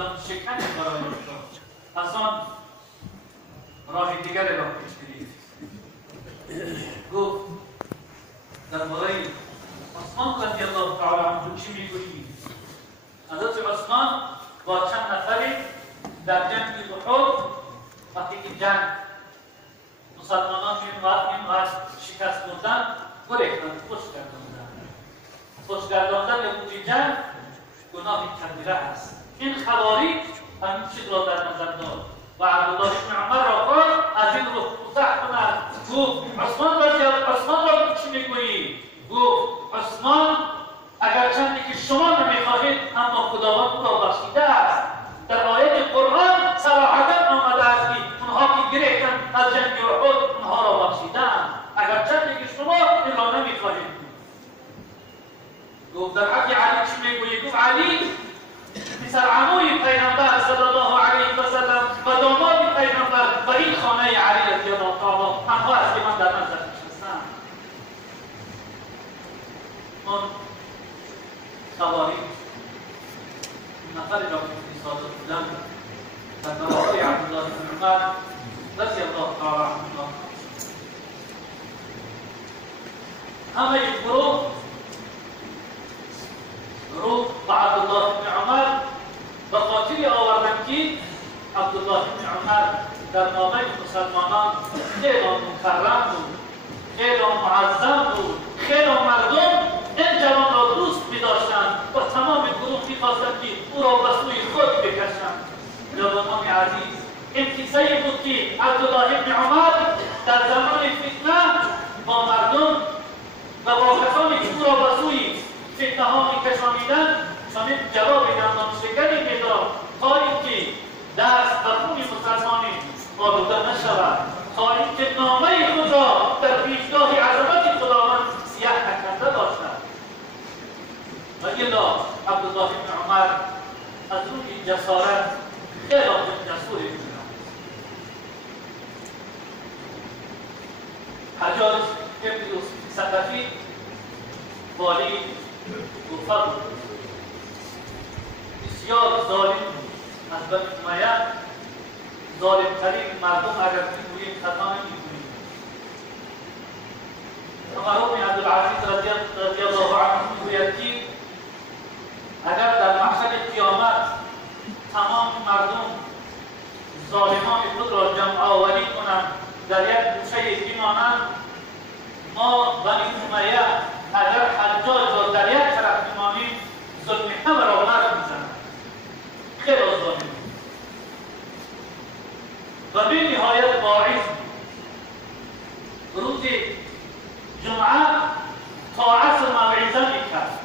دندان شکنی برای افتاد. پس آن راه دیگر را پیش گرفت. گفت درباره عثمان رضی الله تعالی عنه چی میگویی؟ حضرت عثمان با چند نفری در جنگ احد وقتی که جنگ مسلمانان این شکست بردن گریختند، خوشگرداندن یهودی جنگ گناه کبیره است. این خوارج همین چیز را در نظر داشت و عبدالله بن عمر را خواست از این رو کوتاه کند. گفت عثمان را چی میگویی؟ گفت عثمان اگرچند که شما نمیخواهید اما خداوند او را بخشیده است. در آیت قرآن صراحتا آمده است که اونها که گریختند از جنگ احد اونها را بخشیدند، اگرچند که شما این را نمیخواهید. گفت در حق علی چی میگویی؟ گفت علی پسر عموی پیغمبر صلی الله علیه و سلم و داماد پیغمبر و این خانه علی رضی الله تعالی عنه است که من در منزل نشستم. اون خوارج نفری را که صادر بودن در برابر عبدالله بن عمر رضی الله تعالی عنه همه یک گروه و عبدالله بن عمر به خاطر آوردن که عبدالله بن عمر در نامه مسلمانان خیلی مکرم بود، خیلی معظم بود، خیلی مردم این جوان را دوست می‌داشتند و تمام گروه می‌خواستند که او را به سوی خود بکشند. جوانان عزیز، این کیسه بود که عبدالله بن عمر در زمان فتنه با مردم و با کسانی که او را به سوی فتنه ها می‌کشانیدند چنین جواب دندان شکنی می‌داد تا اینکه دست به خون مسلمانی آلوده نشود، تا اینکه نامه خود را در پیشگاه عظمت خداوند سیاه نکرده باشد. و الا عبدالله بن عمر از روی جسارت خیلی جسوری بود. حجاج ابن یوسف ثقفی والی کوفه بود، بسیار ظالم از بنی امیه، ظالمترین مردم اگر میگوییم خطا نمیگوییم. عمر بن عبدالعزیز رضی الله عنه میگوید که اگر در محشر قیامت تمام مردم ظالمان خود را جمع آوری کنند در یک گوشه بمانند، ما بنی امیه اگر حجاج را در یک طرف بمانیم ظلم همه را مرد میزنند. خیلی ظالم و به نهایت باعث روز جمعه تا عصر موعظه میکرد.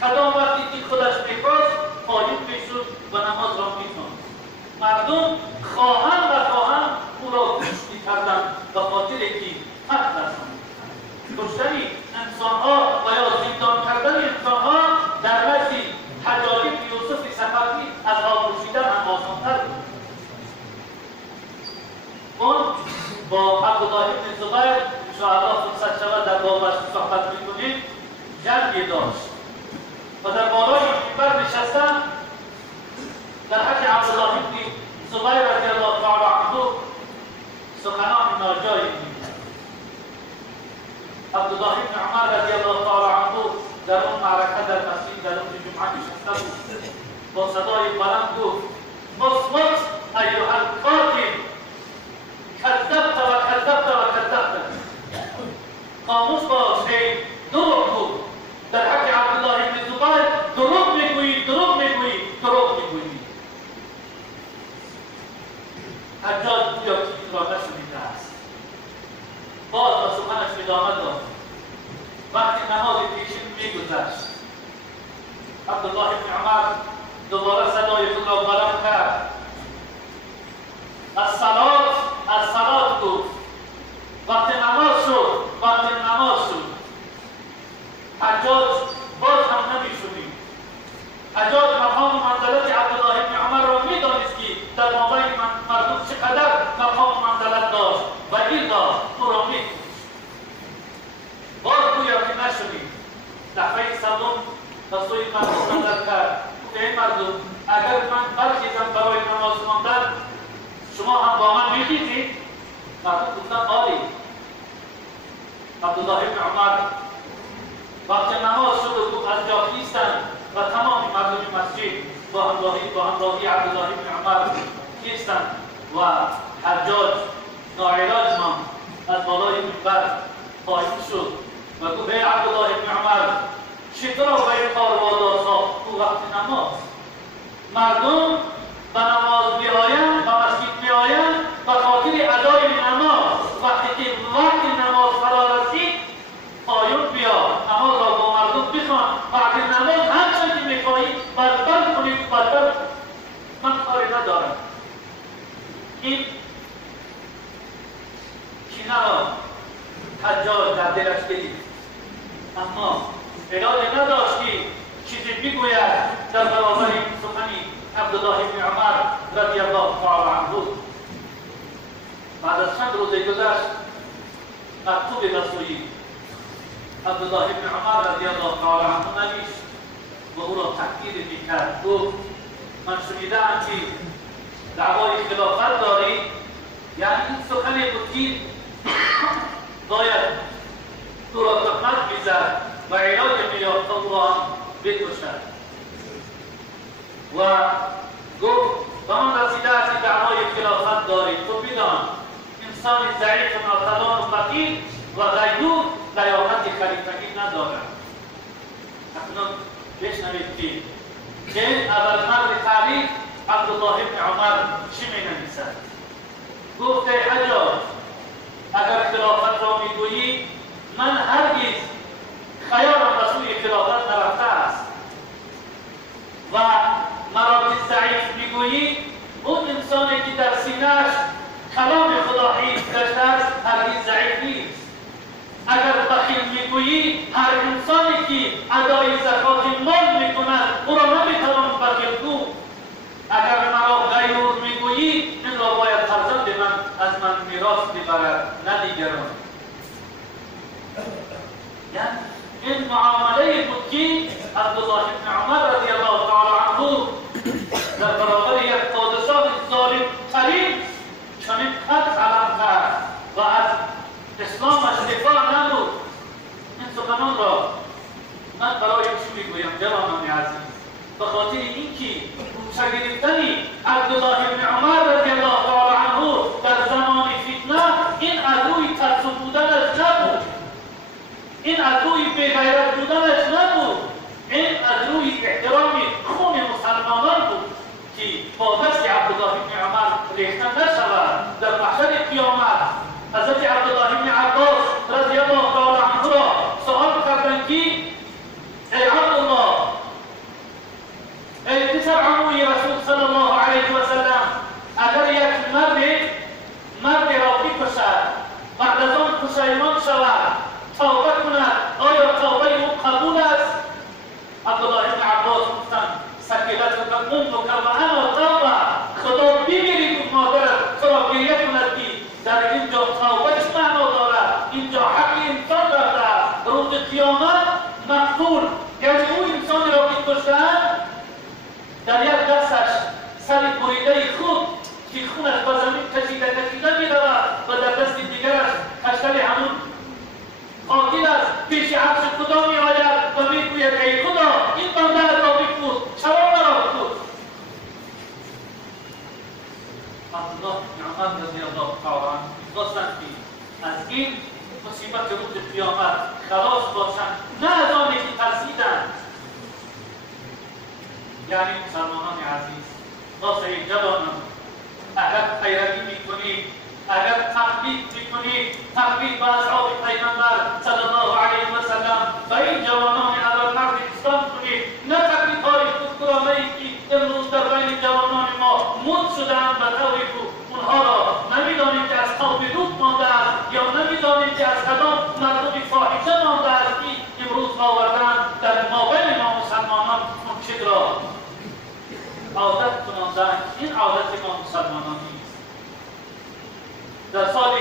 کدام وقتی که خودش میخواست قایم میشد و نماز را میخواند. مردم خواهند و خواهند او را گوش میکردند به خاطر که حق رساند. کشتن انسانها و یا زندان کردن انسانها در نزد حجاج بن یوسف ثقفی از آب کشیدن هم آسان‌تر بود. اون با عبدالله بن زبیر انشاءالله فرصت شود در بابش صحبت میکنیم جنگی داشت و در بالای منبر نشستن در حق عبدالله بن زبیر رضی الله تعالی عنه سخنان ناجایی میگوید. عبدالله بن عمر رضی الله تعالی عنه در اون معرکه در مسجد در اون جمعه نشسته بود، با صدای بلند گفت مصمت ایها القاتل کذبت و کذبت و کذبت. خاموش باش، ای دروغ گو. در حق عبدالله بن زبیر دروغ میگویی، دروغ میگویی، دروغ میگویی. حجاج گویا که این را نشنیده است. باز به سخنش ادامه داد. وقتی نماز پیشین میگذشت عبدالله بن عمر دوباره صدای خود را بلند کرد. الصلاة گفت. وقت نماز شد، وقت نماز شد. حجاج باز هم نمیشونید. حجاج مقام منزلت عبدالله بن عمر را میدانست که در مابین مردم چقدر مقام منزلت داشت و الا او را میکشت. باز گویا که نشونید. دفعه صدم به سوی مردم نظر کرد. این مردم اگر من برخیزم برای نماز خواندن شما هم با من میخیزید؟ مردم گفتن آری. عبدالله ابن عمر وقتی نماز شد و گفت از جا خیستند و تمام مردم مسجد با همراهی عبدالله ابن عمر خیستند و حجاج ناعلاج ماند از بالای منبر قائم شد و گفت ای عبدالله ابن عمر چطور با این کار وادار ساخت؟ او وقت نماز مردم به نماز میآیند و مسجد میآیند به خاطر ادای نماز. وقتی که وقت نماز فرا رسید قایون بیا نماز را با مردم بخوان. وقتی نماز هر چه که میخواهید بربر کنید بربر من کاری ندارم. این کینه را حجاج در دلش گرفت اما علاج نداشت که چیزی بگوید در برابر این سخنی عبدالله ابن عمر رضی الله تعالی عنه. بعد از چند روزه گذشت مکتوب رسولی عبدالله ابن عمر رضی الله تعالی عنه نوشت و او را تحقیر میکرد. گفت من شنیدم که دعوای خلافت داری، یعنی این سخنی بود که باید تو را تهمت میزد و علاج مییافت او را بکشد و گفت به من رسیده است که دعوای خلافت داری، تو بدان انسان ضعیف و ناتوان و فقیر و غیور لیاقت خلیفتگی ندارد. اکنون بشنوید که اول مرد تعریف عبدالله ابن عمر چی مینویسد. گفت ای حجاج اگر خلافت را میگویی من هرگز خیالم به سوی خلافت نرفته است و مرا که ضعیف میگویی اون انسانی که در سینه‌اش کلام خدا حیف داشته است هرگز ضعیف نیست. اگر بخیل میگویی هر انسانی که ادای زکات مال میکند او را نمیتوان بخیل گفت. اگر مرا غیور میگویی این را باید فرزند من از من میراث ببرد نه دیگران. یعنی این معامله بود که عبدالله ابن عمر رضی الله تعالی عنه در برابر یک پادشاه ظالم ترین چنین خط علم کرد و از اسلامش دفاع نمود. این سخنان را من برای چی میگویم جوانان عزیز؟ به خاطر اینکه روچه گرفتن عبدالله ابن عمر رضی الله تعالی عنه در زمان فتنه این از روی ترسو بودنش نبود، این از روی بی‌غیرت بودنش نبود، این از روی احترام خون مسلمانان بود که با دست عبدالله ابن عمر ریخته نشود. در محشر قیامت حضرت عبدالله ابن عباس رضی الله تعالی عنه را سؤال کردند که ای عبدالله ای پسر عموی رسول صلی الله علیه و سلم اگر یک مرد را بکشد بعد از آن پشیمان شود توبه کند آیا توبه او قبول است؟ عبدالله ابن عباس گفتند سکیلتک امک و انا توبه. خدا بگیرید و مادرت تو را گریه کند که در اینجا توبه چه معنا دارد؟ اینجا حق انسان رفته است. روز قیامت مقتول یعنی او انسانی را که کشتند در یک دستش سر بریده خود که خونش به زمین کشیده میرود و در دست دیگرش کشتن همون قاتل است. پیش عرش خدا می آید و می گوید ای خدا این بنده را بکش چرا مرا بکش؟ عبدالله بن عمر رضی الله تعالی عنه می‌خواستند که از این مصیبت روز قیامت خلاص باشند، نه از آنی که ترسیدند. یعنی مسلمانان عزیز واسه جوانان اگر پیروی میکنید، اگر تقلید میکنید تقلید به اصحاب پیغمبر صلی الله علیه و سلم و این جوانان ابرمرد اسلام کنید، نه تقلیدهای خودکرانه‌ای که امروز در بین جوانان ما مد شده‌اند به طوری که اونها را نمیدانیم که از قوم لوط مانده است یا نمیدانیم که از کدام مردم فاحشه مانده است که امروز آوردن در مابین ما مسلمانان اون چیز را عادت کنندند. این عادت ما مسلمانان نیست. در سال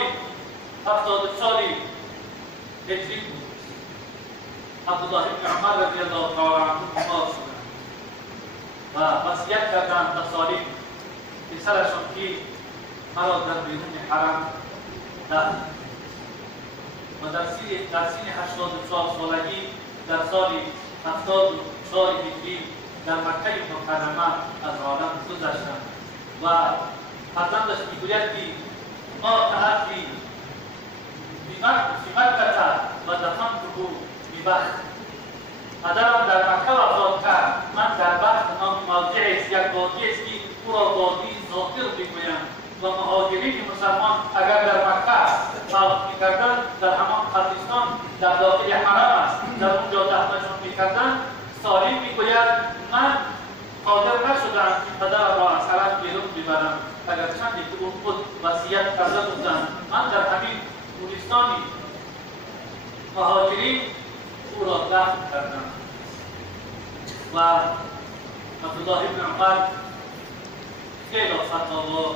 74 هجری بود عبدالله ابن عمر رضی الله تعالی عنه وفات شدند. و وصیت کردند به سالم پسرشان که مرا در بیرون حرم دفن و در سن 84 سالگی در سال 74 هجری در مکه مکرمه از عالم گذشتند و فرزندش میگوید که ما تأتی فی مکه و دفنته ببخت. مادرم در مکه وفات کرد، من در بخت نام موضعی است، یک وادی است که او را وادی ظاهر میگویند و مهاجرین مسلمان اگر در مکه موت میکردند در همان قبرستان در داخل حرم است، در اونجا دفنشان میکردند. سالم میگوید من قادر نشدم که پدرم را از حرم بیرون ببرم، اگر چندی که او خود وصیت کرده بودند. من در همین گورستانی مهاجرین او را دفن کردم. و عبدالله بن عمر خیلی فتاوا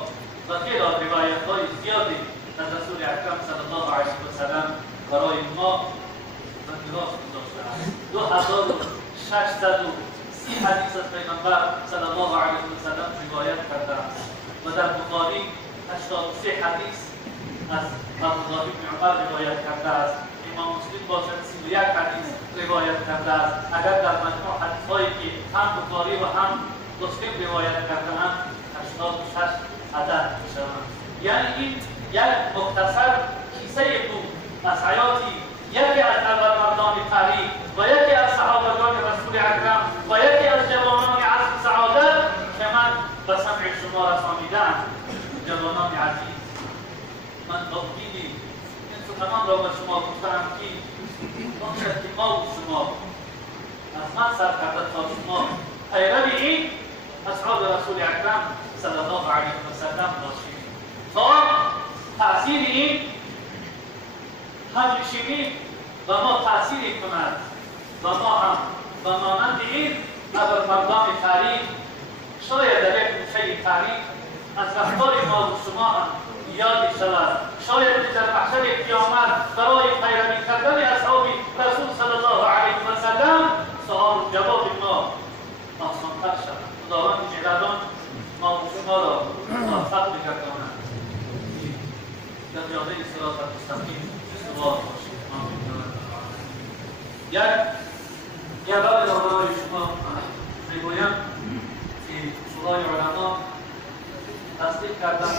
و خیلی روایت‌های زیادی از رسول اکرم صلی الله علیه و سلم برای ما دراز گذاشته است. 2630 حدیث از پیغمبر صلی الله علیه و سلم روایت کرده است و در بخاری 83 حدیث از عبدالله بن عمر روایت کرده است. امام مسلم باشد 31 حدیث روایت کرده است. اگر در مجموع حدیث‌هایی که هم بخاری و هم مسلم روایت کرده‌اند 86 عدد می‌شوند. یعنی این یک مختصر کیسه بود از حیاتی یکی از مردان تاریخ و یکی از صحابگان رسول اکرم و یکی از جوانان عصر سعادت که من به سمع شما رسانیدم. جوانان عزیز، من توحیدی این سخنان را به شما گفتم که باشد که ما و شما از من سر کرده تا شما پیرو این اصحاب رسول اکرم صلی الله علیه و سلم باشید تا تأثیر این همنشینی و ما تأثیری کند و ما هم و مانند این اگر مردان تاریخ شاید در یک گوشه تاریخ از رفتار ما و شما هم یادی شود. شاید در محشر قیامت برای پیروی کردن اصحاب رسول صلی الله علیه و سلم سوال و جواب ما آسان‌تر شود. خداوند مهربان ما و شما را موفق بگرداند در جاده صراط مستقیم سوار باشید. یک باب را برای شما میگویم که اصولای علما تصدیق کردن